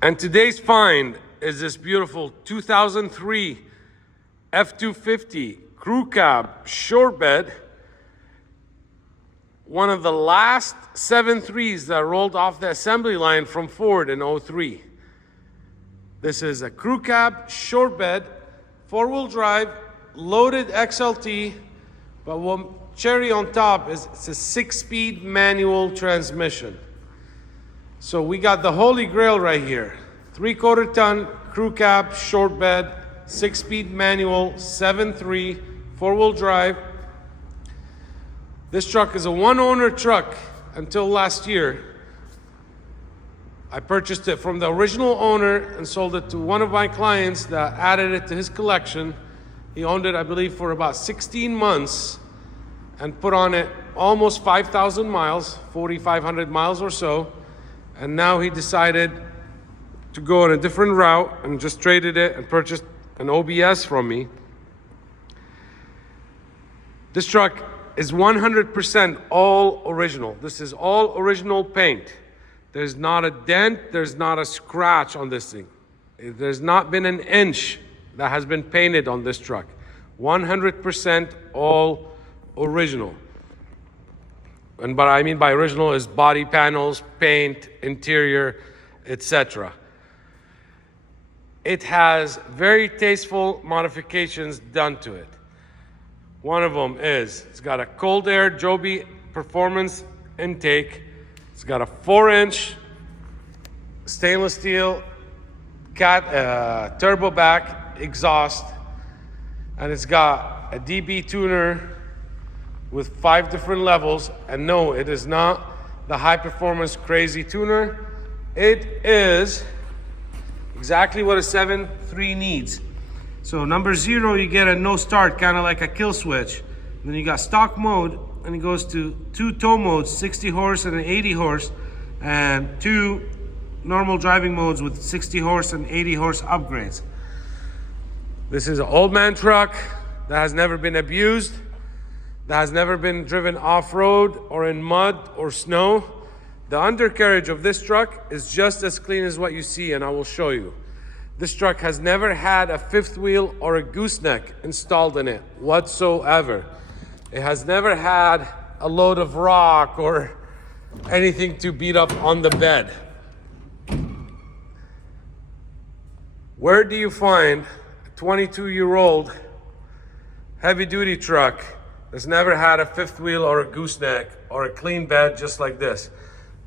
And today's find is this beautiful 2003 F250 crew cab short bed. One of the last 7.3s that rolled off the assembly line from Ford in '03. This is a crew cab short bed, 4-wheel drive, loaded XLT, but what cherry on top is it's a 6-speed manual transmission. So we got the holy grail right here. 3/4 ton crew cab short bed, 6-speed manual, 7.3, 4-wheel drive. This truck is a one-owner truck until last year. I purchased it from the original owner and sold it to one of my clients that added it to his collection. He owned it, I believe, for about 16 months and put on it almost 5,000 miles, 4,500 miles or so. And now he decided to go on a different route and just traded it and purchased an OBS from me. This truck is 100% all original. This is all original paint. There's not a dent, there's not a scratch on this thing. There's not been an inch that has been painted on this truck. 100% all original. And what I mean by original is body panels, paint, interior, etc. It has very tasteful modifications done to it. One of them is, it's got a cold air JOBE performance intake. It's got a 4-inch stainless steel turbo back exhaust. And it's got a DB tuner with 5 different levels. And no, it is not the high performance crazy tuner. It is exactly what a 7.3 needs. So number 0, you get a no start, kind of like a kill switch. Then you got stock mode, and it goes to 2 tow modes, 60 horse and an 80 horse, and 2 normal driving modes with 60 horse and 80 horse upgrades. This is an old man truck that has never been abused, that has never been driven off-road or in mud or snow. The undercarriage of this truck is just as clean as what you see, and I will show you. This truck has never had a 5th wheel or a gooseneck installed in it whatsoever. It has never had a load of rock or anything to beat up on the bed. Where do you find a 22-year-old heavy-duty truck that's never had a 5th wheel or a gooseneck or a clean bed just like this?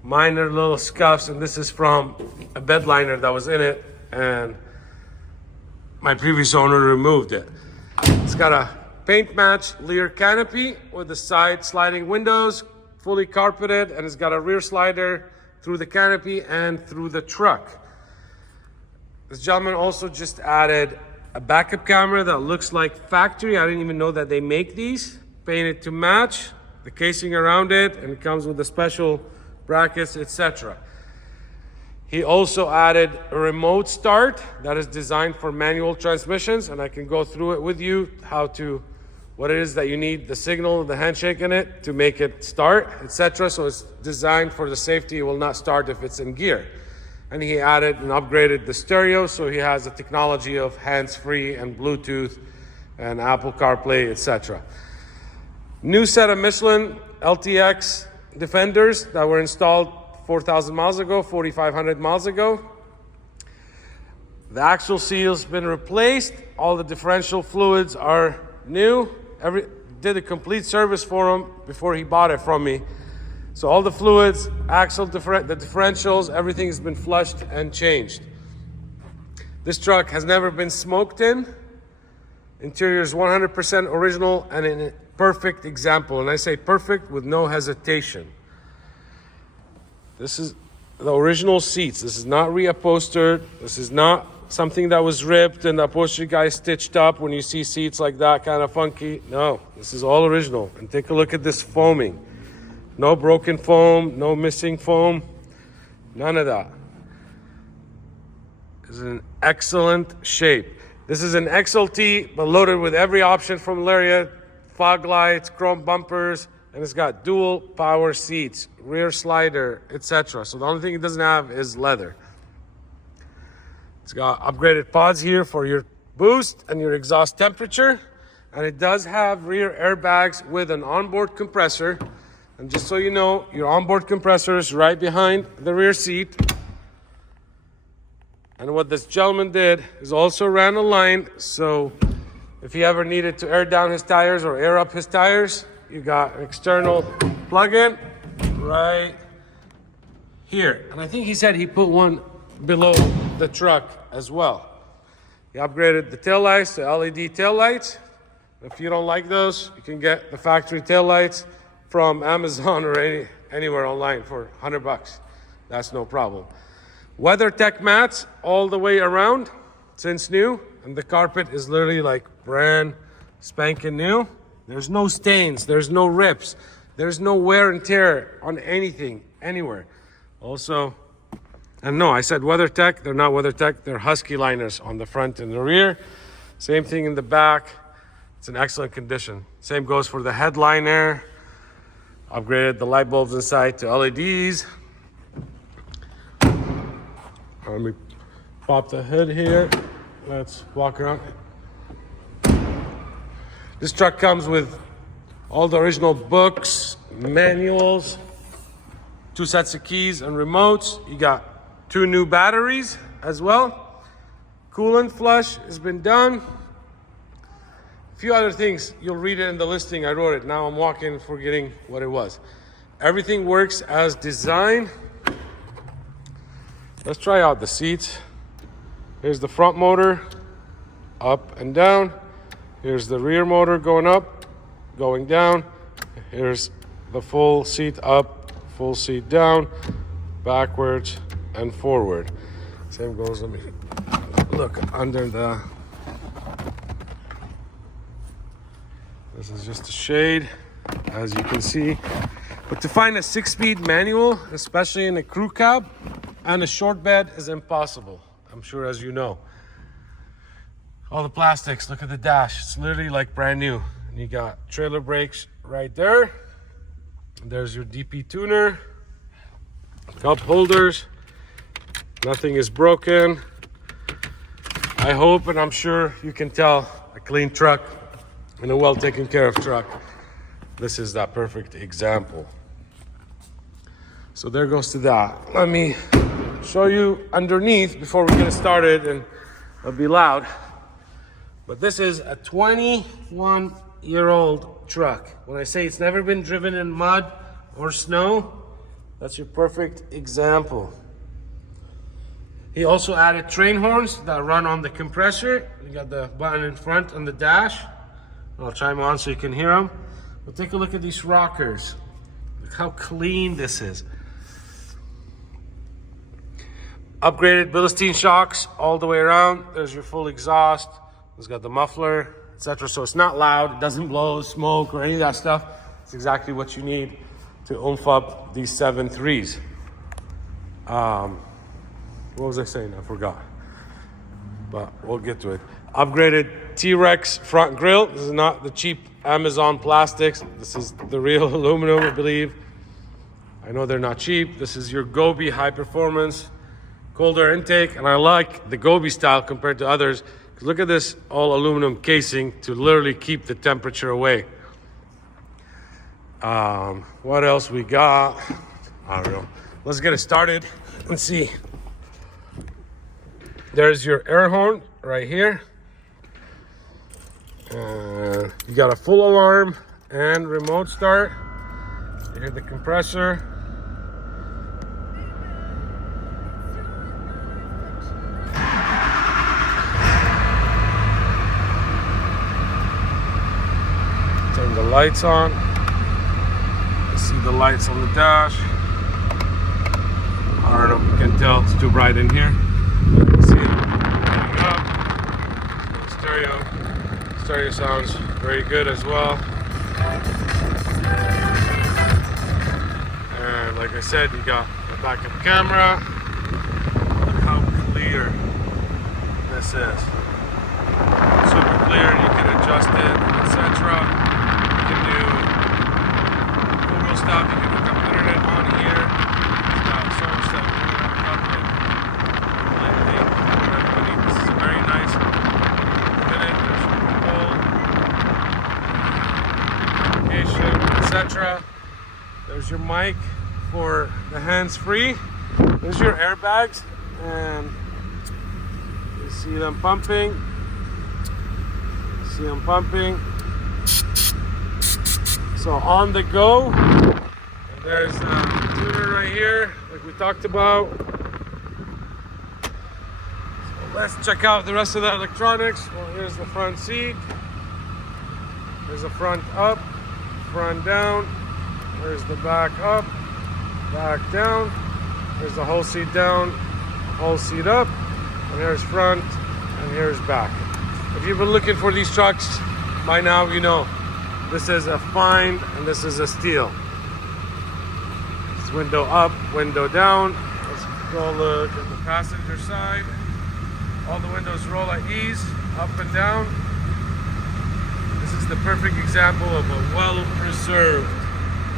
Minor little scuffs, and this is from a bed liner that was in it, and my previous owner removed it. It's got a paint match LEER canopy with the side sliding windows, fully carpeted, and it's got a rear slider through the canopy and through the truck. This gentleman also just added a backup camera that looks like factory. I didn't even know that they make these. Painted to match, the casing around it, and it comes with the special brackets, etc. He also added a remote start that is designed for manual transmissions, and I can go through it with you, what it is that you need, the signal, the handshake in it to make it start, etc. So it's designed for the safety. It will not start if it's in gear. And he added and upgraded the stereo, so he has the technology of hands-free and Bluetooth and Apple CarPlay, etc. New set of Michelin LTX Defenders that were installed 4,000 miles ago, 4,500 miles ago. The axle seal's been replaced. All the differential fluids are new. Did a complete service for him before he bought it from me. So all the fluids, axle, the differentials, everything has been flushed and changed. This truck has never been smoked in. Interior is 100% original and in a perfect example. And I say perfect with no hesitation. This is the original seats. This is not reupholstered. This is not something that was ripped and the upholstery guy stitched up when you see seats like that, kind of funky. No, this is all original. And take a look at this foaming. No broken foam, no missing foam, none of that. This is in excellent shape. This is an XLT, but loaded with every option from LEER, fog lights, chrome bumpers, and it's got dual power seats, rear slider, etc. So the only thing it doesn't have is leather. It's got upgraded pods here for your boost and your exhaust temperature. And it does have rear airbags with an onboard compressor. And just so you know, your onboard compressor is right behind the rear seat. And what this gentleman did is also ran a line, so if he ever needed to air down his tires or air up his tires, you got an external plug-in right here. And I think he said he put one below the truck as well. He upgraded the taillights to LED taillights. If you don't like those, you can get the factory taillights from Amazon or anywhere online for $100. That's no problem. WeatherTech mats all the way around, since new, and the carpet is literally like brand spanking new. There's no stains, there's no rips, there's no wear and tear on anything, anywhere. Also, and no, I said WeatherTech, they're not WeatherTech, they're Husky liners on the front and the rear. Same thing in the back, it's in excellent condition. Same goes for the headliner. Upgraded the light bulbs inside to LEDs. Let me pop the hood here. Let's walk around. This truck comes with all the original books, manuals, 2 sets of keys and remotes. You got 2 new batteries as well. Coolant flush has been done. A few other things, you'll read it in the listing. I wrote it. Now I'm walking, forgetting what it was. Everything works as designed. Let's try out the seats. Here's the front motor, up and down. Here's the rear motor going up, going down. Here's the full seat up, full seat down, backwards and forward. Same goes, let me look under the, this is just a shade, as you can see. But to find a 6-speed manual, especially in a crew cab, and a short bed is impossible, I'm sure, as you know. All the plastics, look at the dash. It's literally like brand new. And you got trailer brakes right there. There's your DP tuner, cup holders. Nothing is broken. I hope, and I'm sure you can tell, a clean truck and a well taken care of truck. This is that perfect example. So there goes to that. Let me show you underneath before we get started, and it'll be loud. But this is a 21-year-old truck. When I say it's never been driven in mud or snow, that's your perfect example. He also added train horns that run on the compressor. You got the button in front on the dash. I'll chime on so you can hear them. But take a look at these rockers. Look how clean this is. Upgraded BILSTEIN shocks all the way around. There's your full exhaust. It's got the muffler, etc. So it's not loud. It doesn't blow smoke or any of that stuff. It's exactly what you need to oomph up these 7.3s. What was I saying? I forgot. But we'll get to it. Upgraded T-Rex front grille. This is not the cheap Amazon plastics. This is the real aluminum, I believe. I know they're not cheap. This is your Gobi high performance cold air intake, and I like the Gobi style compared to others. Look at this all aluminum casing to literally keep the temperature away. What else we got? I don't know. Let's get it started and see. There's your air horn right here. You got a full alarm and remote start. You hear the compressor. Turn the lights on. You see the lights on the dash. I don't know if you can tell, it's too bright in here. You can see it lighting up. Stereo sounds very good as well. And like I said, you got the backup camera. Look how clear this is. Super clear, you can adjust it, etc. You can do Google stuff, you can hook up internet on here. It's got so much stuff, we're gonna have a your mic for the hands-free. There's your airbags, and you see them pumping. See them pumping. So on the go, there's a tuner right here, like we talked about. So let's check out the rest of the electronics. Well, here's the front seat. There's the front up, front down. There's the back up, back down. There's the whole seat down, whole seat up. And here's front, and here's back. If you've been looking for these trucks, by now you know this is a find and this is a steal. It's window up, window down. Let's go look at the passenger side. All the windows roll at ease, up and down. This is the perfect example of a well-preserved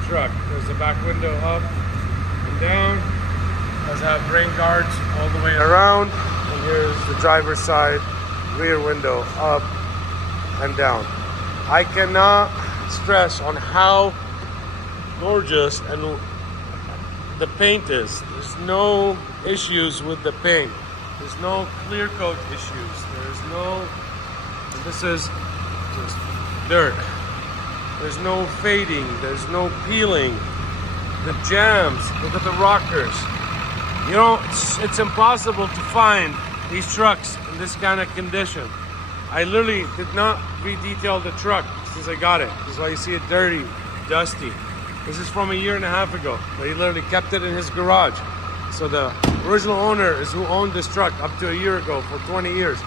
truck. There's the back window up and down. It does have rain guards all the way around. And here's the driver's side, rear window up and down. I cannot stress on how gorgeous and the paint is. There's no issues with the paint. There's no clear coat issues. There's no, this is just dirt. There's no fading. There's no peeling. The jams, look at the rockers. You know, it's impossible to find these trucks in this kind of condition. I literally did not re-detail the truck since I got it. This is why you see it dirty, dusty. This is from a year and a half ago. He literally kept it in his garage. So the original owner is who owned this truck up to a year ago for 20 years.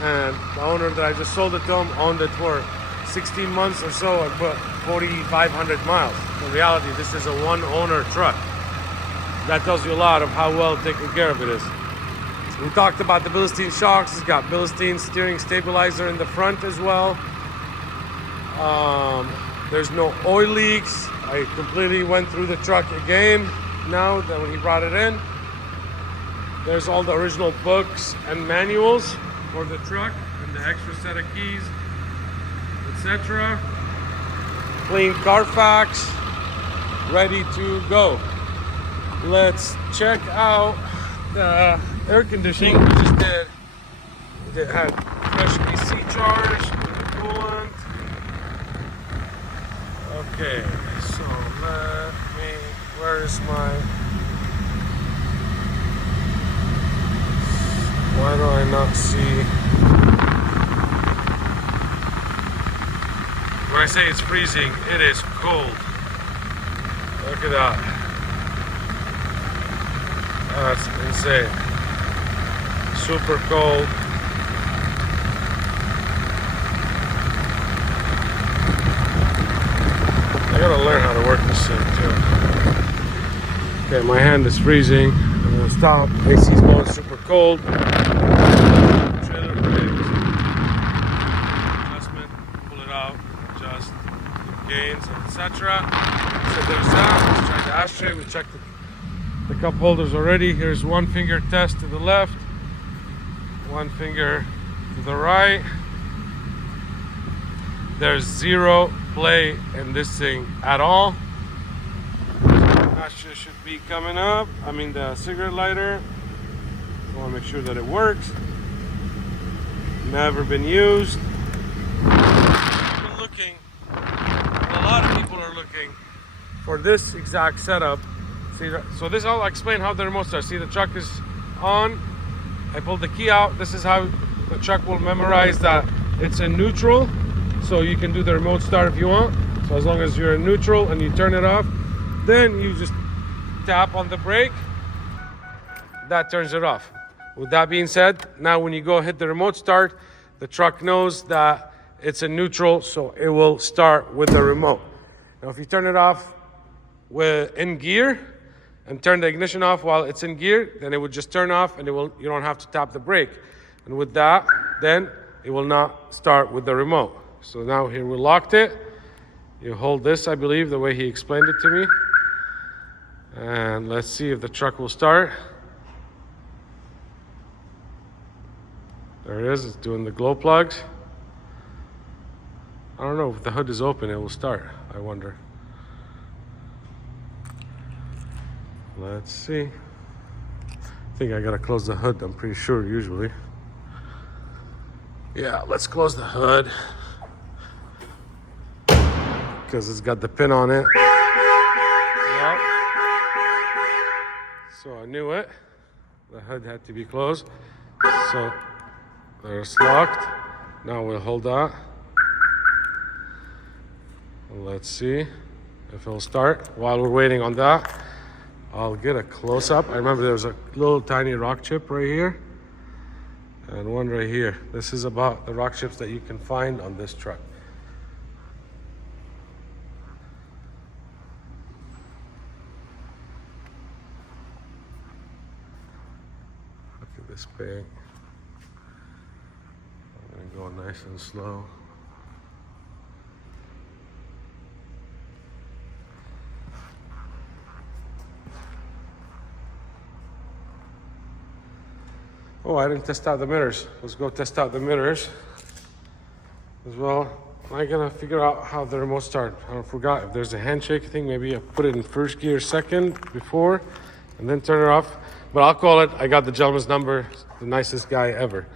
And the owner that I just sold it to him owned it for 16 months or so and put 4,500 miles. In reality, this is a one-owner truck. That tells you a lot of how well taken care of it is. We talked about the BILSTEIN shocks. It's got BILSTEIN steering stabilizer in the front as well. There's no oil leaks. I completely went through the truck again now that when he brought it in. There's all the original books and manuals for the truck and the extra set of keys, etc. Clean CARFAX, ready to go. Let's check out the air conditioning. We just did. It had fresh AC charge with the coolant. Okay, so let me. Where's my? Why do I not see? When I say it's freezing, it is cold. Look at that. That's insane. Super cold. I gotta learn how to work this thing too. Okay, my hand is freezing. I'm gonna stop. AC's going super cold. Trailer brakes. Adjustment. Pull it out. Adjust gains, etc. So there's that. Let's try the ashtray. We checked the cup holders already. Here's one finger test to the left, one finger to the right. There's zero play in this thing at all. Ashtray should be coming up. I mean the cigarette lighter. I want to make sure that it works. Never been used. I've been looking, and a lot of people are looking for this exact setup. See, so this, I'll explain how the remotes are. See, the truck is on. I pulled the key out. This is how the truck will memorize that it's in neutral. So you can do the remote start if you want. So as long as you're in neutral and you turn it off, then you just tap on the brake. That turns it off. With that being said, now when you go hit the remote start, the truck knows that it's in neutral, so it will start with the remote. Now if you turn it off in gear, and turn the ignition off while it's in gear, then it would just turn off and you don't have to tap the brake. And with that, then it will not start with the remote. So now here we locked it. You hold this, I believe, the way he explained it to me. And let's see if the truck will start. There it is, it's doing the glow plugs. I don't know if the hood is open, it will start, I wonder. Let's see. I think I gotta close the hood, I'm pretty sure usually. Yeah, let's close the hood. Because it's got the pin on it. Yep. So I knew it. The hood had to be closed. So there's locked. Now we'll hold that. Let's see if it'll start. While we're waiting on that, I'll get a close-up. I remember there was a little tiny rock chip right here and one right here. This is about the rock chips that you can find on this truck. Look at this bag. I'm gonna go nice and slow. Oh, I didn't test out the mirrors. Let's go test out the mirrors as well. I gotta figure out how the remote start. I forgot if there's a handshake thing. Maybe I put it in first gear second before and then turn it off. But I'll call it. I got the gentleman's number. The nicest guy ever.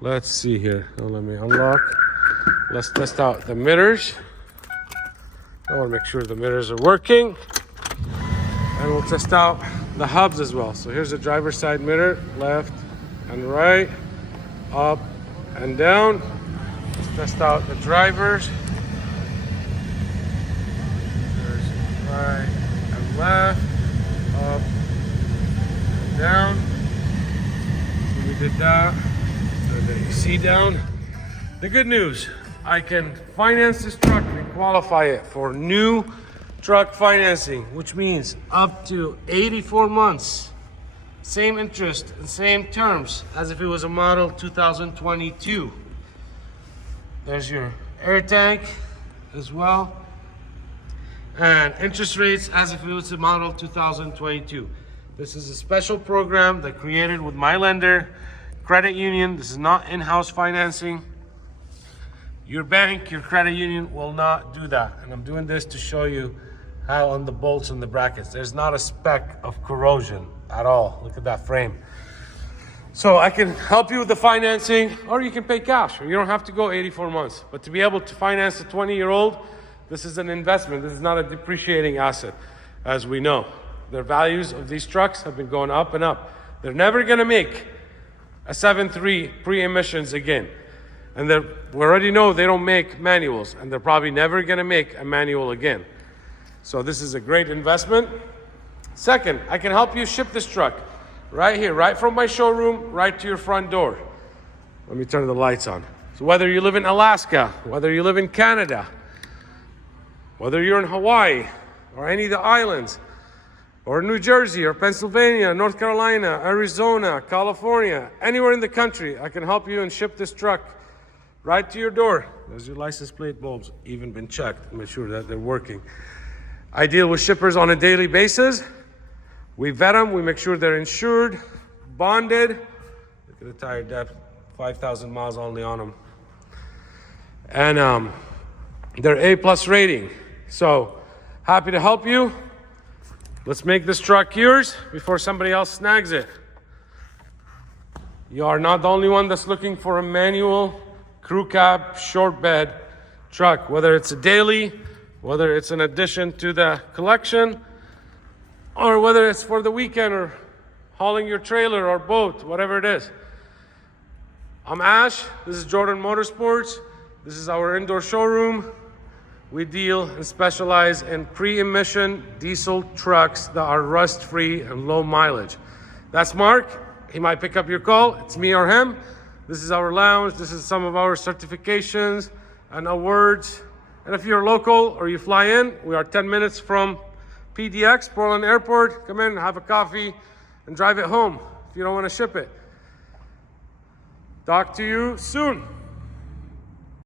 Let's see here. Oh, let me unlock. Let's test out the mirrors. I want to make sure the mirrors are working. And we'll test out the hubs as well. So here's the driver's side mirror, left and right, up and down. Let's test out the drivers. There's right and left, up and down. So we did that. And then you see down. The good news, I can finance this truck and qualify it for new truck financing, which means up to 84 months, same interest and same terms as if it was a model 2022. There's your air tank as well, and interest rates as if it was a model 2022. This is a special program that created with my lender, credit union. This is not in-house financing. Your bank, your credit union will not do that. And I'm doing this to show you how on the bolts and the brackets, there's not a speck of corrosion at all. Look at that frame. So I can help you with the financing, or you can pay cash, or you don't have to go 84 months. But to be able to finance a 20-year-old, this is an investment. This is not a depreciating asset, as we know. The values of these trucks have been going up and up. They're never gonna make a 7.3 pre-emissions again. And we already know they don't make manuals, and they're probably never gonna make a manual again. So this is a great investment. Second, I can help you ship this truck right here, right from my showroom, right to your front door. Let me turn the lights on. So whether you live in Alaska, whether you live in Canada, whether you're in Hawaii or any of the islands, or New Jersey or Pennsylvania, North Carolina, Arizona, California, anywhere in the country, I can help you and ship this truck right to your door. There's your license plate bulbs, even been checked, make sure that they're working. I deal with shippers on a daily basis. We vet them, we make sure they're insured, bonded. Look at the tire depth, 5,000 miles only on them. And they're A+ rating. So happy to help you. Let's make this truck yours before somebody else snags it. You are not the only one that's looking for a manual crew cab short bed truck, whether it's a daily, whether it's an addition to the collection, or whether it's for the weekend or hauling your trailer or boat, whatever it is. I'm Ash, this is Jordan Motorsports. This is our indoor showroom. We deal and specialize in pre-emission diesel trucks that are rust-free and low mileage. That's Mark, he might pick up your call, it's me or him. This is our lounge, this is some of our certifications and awards. And if you're local or you fly in, we are 10 minutes from PDX, Portland Airport. Come in, have a coffee, and drive it home if you don't want to ship it. Talk to you soon.